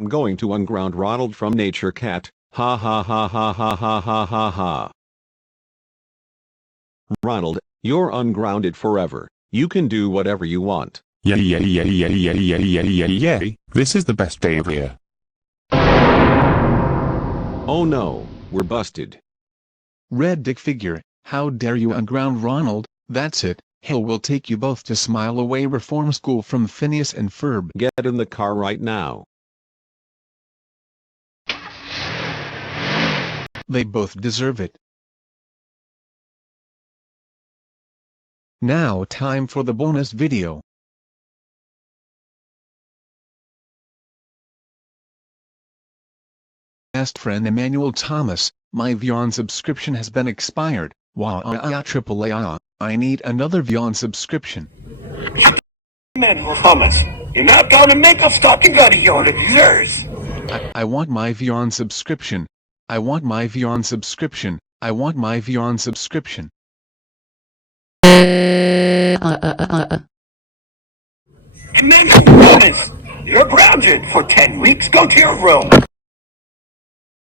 I'm going to unground Ronald from Nature Cat. Ha ha ha ha ha ha ha ha ha. Ronald, you're ungrounded forever. You can do whatever you want. Yay. This is the best day of the year. Oh no, we're busted. Red dick figure, how dare you unground Ronald? That's it. Hell will take you both to Smile Away Reform School from Phineas and Ferb. Get in the car right now. They both deserve it. Now time for the bonus video. Best friend Emmanuel Thomas, my Viacom subscription has been expired. Wow, I need another Viacom subscription. Emmanuel Thomas, you're not gonna make us talking about your yours. I want my Viacom subscription. I want my Viacom subscription. I want my Viacom subscription. Emmanuel Thomas, you're grounded for 10 weeks. Go to your room.